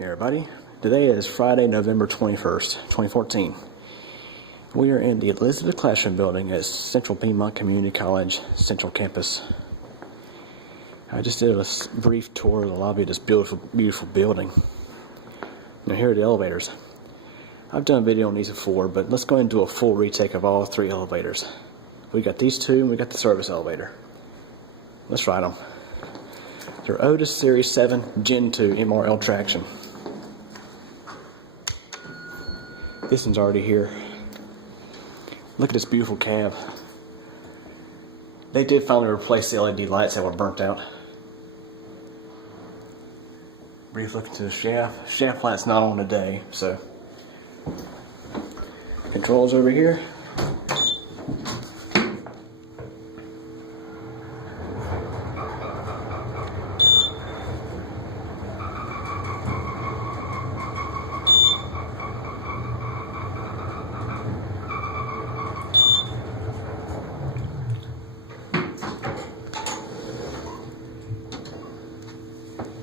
Hey everybody, today is Friday, November 21st, 2014. We are in the Elizabeth Classroom building at Central Piedmont Community College, Central Campus. I just did a brief tour of the lobby of this beautiful building. Now here are the elevators. I've done a video on these before, but let's go ahead and do a full retake of all three elevators. We got these two and we got the service elevator. Let's ride them. They're Otis Series 7 GEN2 MRL traction. This one's already here. Look at this beautiful cab. They did finally replace the LED lights that were burnt out. Brief look into the shaft. Shaft light's not on today, so. Controls over here.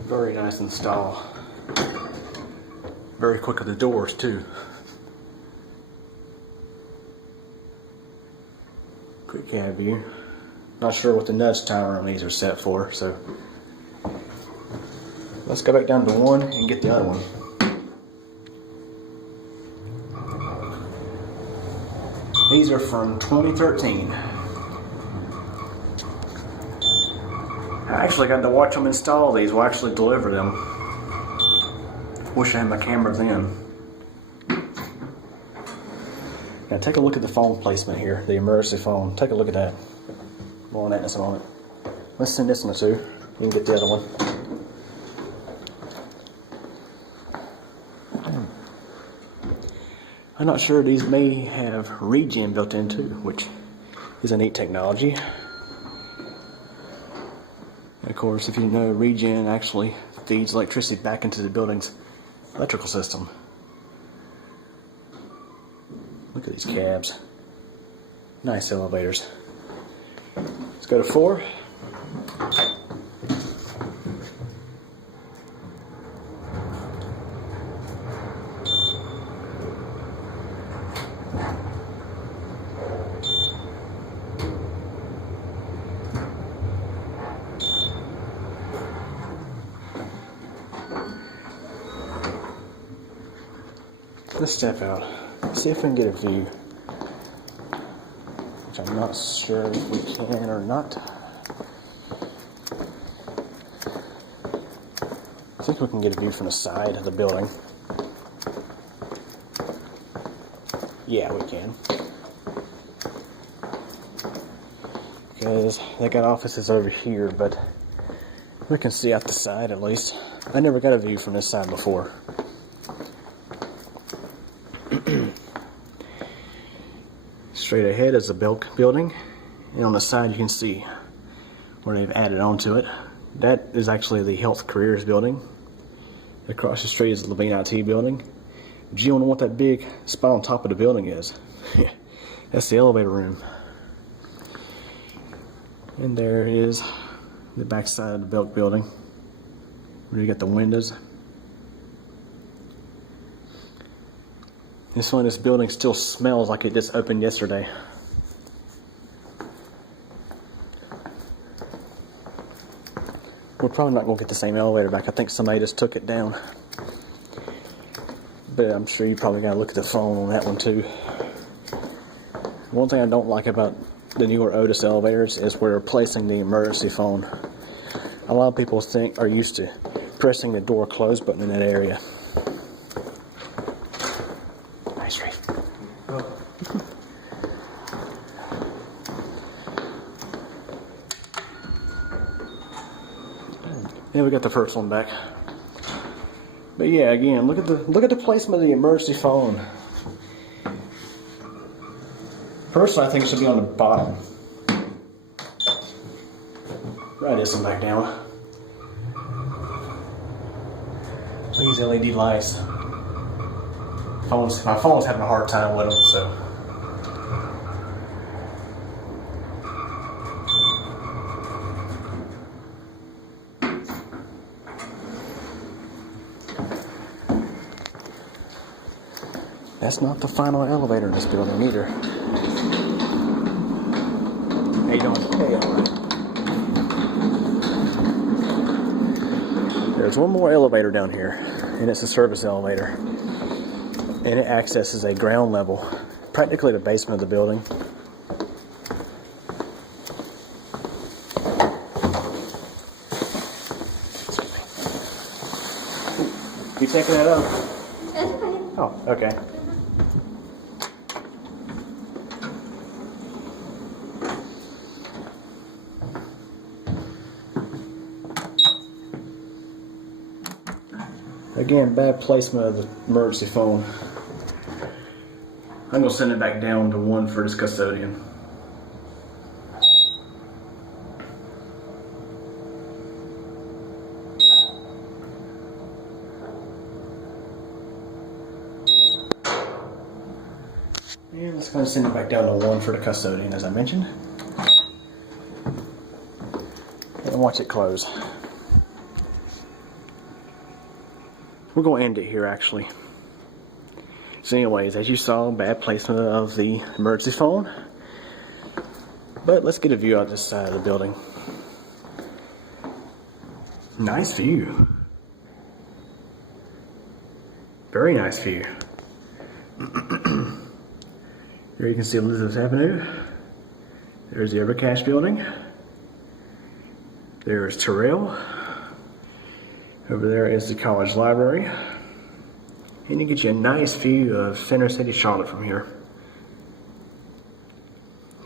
Very nice install. Very quick with the doors too. Quick cab view. Not sure what the nudge timer on these are set for, so let's go back down to one and get the other one. These are from 2013. I actually got to watch them install these. We'll actually deliver them. Wish I had my camera then. Now take a look at the phone placement here, the emergency phone. Take a look at that. More on that in a moment. Let's send this one too. You can get the other one. I'm not sure, these may have regen built into, which is a neat technology. Of course, if you know, regen actually feeds electricity back into the building's electrical system. Look at these cabs. Nice elevators. Let's go to 4. Let's step out, see if we can get a view, which I'm not sure if we can or not. I think we can get a view from the side of the building. Yeah, we can. Because they got offices over here, but we can see out the side at least. I never got a view from this side before. Straight ahead is the Bldg building, and on the side you can see where they've added onto it. That is actually the Health Careers building. Across the street is the Levine IT building. Do you want to know what that big spot on top of the building is? That's the elevator room. And there is the back side of the Bldg building, where you got the windows. It's funny, this building still smells like it just opened yesterday. We're probably not going to get the same elevator back. I think somebody just took it down. But I'm sure you probably got to look at the phone on that one too. One thing I don't like about the newer Otis elevators is we're replacing the emergency phone. A lot of people are used to pressing the door close button in that area. Yeah, we got the first one back. But yeah, again, look at the placement of the emergency phone. Personally, I think it should be on the bottom. Right, this one back down. These LED lights. My phone's having a hard time with them, so. that's not the final elevator in this building either. How you doing? Hey, all right. There's one more elevator down here, and it's a service elevator. And it accesses a ground level, practically the basement of the building. You taking that up? Oh, okay. Again, bad placement of the emergency phone. I'm going to send it back down to 1 for this custodian. And let's go and send it back down to 1 for the custodian, as I mentioned. And watch it close. We're going to end it here, actually. So anyways, as you saw, bad placement of the emergency phone. But let's get a view out this side of the building. Nice view. Very nice view. There you can see Elizabeth Avenue. There's the Evercash building. There's Terrell. Over there is the college library. And you get you a nice view of Center City, Charlotte from here.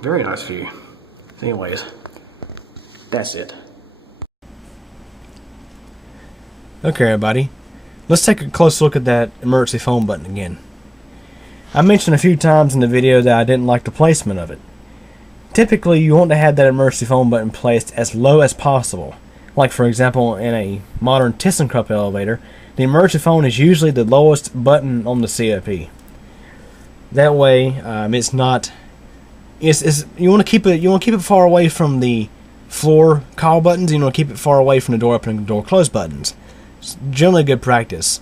Very nice view. Anyways, that's it. Okay, everybody. Let's take a close look at that emergency phone button again. I mentioned a few times in the video that I didn't like the placement of it. Typically, you want to have that emergency phone button placed as low as possible. Like, for example, in a modern ThyssenKrupp elevator, the emergency phone is usually the lowest button on the COP. That way, it's not. You want to keep it far away from the floor call buttons. You want to keep it far away from the door open and door close buttons. It's generally good practice.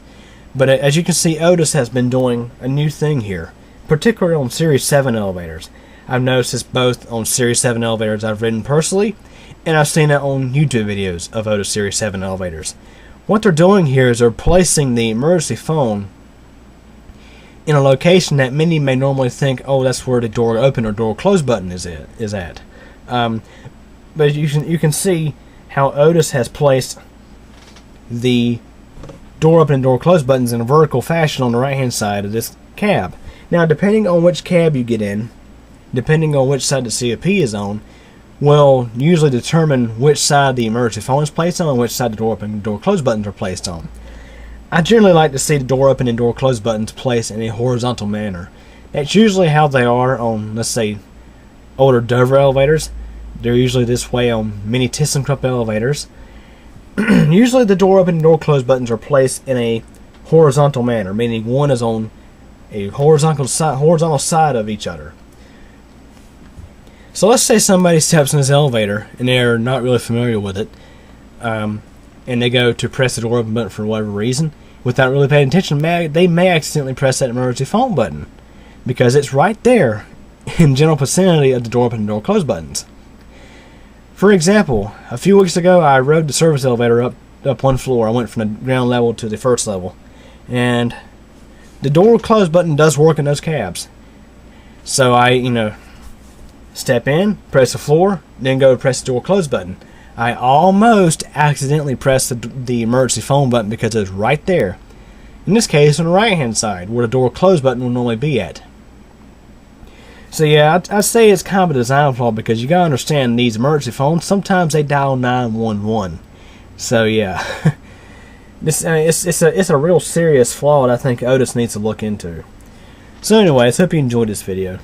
But as you can see, Otis has been doing a new thing here, particularly on Series 7 elevators. I've noticed this both on Series 7 elevators I've ridden personally, and I've seen that on YouTube videos of Otis Series 7 elevators. What they're doing here is they're placing the emergency phone in a location that many may normally think, oh, that's where the door open or door close button is at. But you can see how Otis has placed the door open and door close buttons in a vertical fashion on the right hand side of this cab. Now, depending on which cab you get in, depending on which side the COP is on, will usually determine which side the emergency phone is placed on and which side the door open and door close buttons are placed on. I generally like to see the door open and door close buttons placed in a horizontal manner. That's usually how they are on, let's say, older Dover elevators. They're usually this way on many ThyssenKrupp elevators. Usually the door open and door close buttons are placed in a horizontal manner, meaning one is on a horizontal side of each other. So let's say somebody steps in this elevator and they're not really familiar with it, and they go to press the door open button for whatever reason. Without really paying attention, they may accidentally press that emergency phone button because it's right there in general vicinity of the door open and door close buttons. For example, a few weeks ago I rode the service elevator up one floor. I went from the ground level to the first level, and the door close button does work in those cabs. So I, step in, press the floor, then go press the door close button. I almost accidentally pressed the emergency phone button because it was right there. In this case, on the right hand side, where the door close button will normally be at. So yeah, I'd say it's kind of a design flaw because you gotta understand these emergency phones, sometimes they dial 911. So yeah, it's a real serious flaw that I think Otis needs to look into. So anyways, hope you enjoyed this video.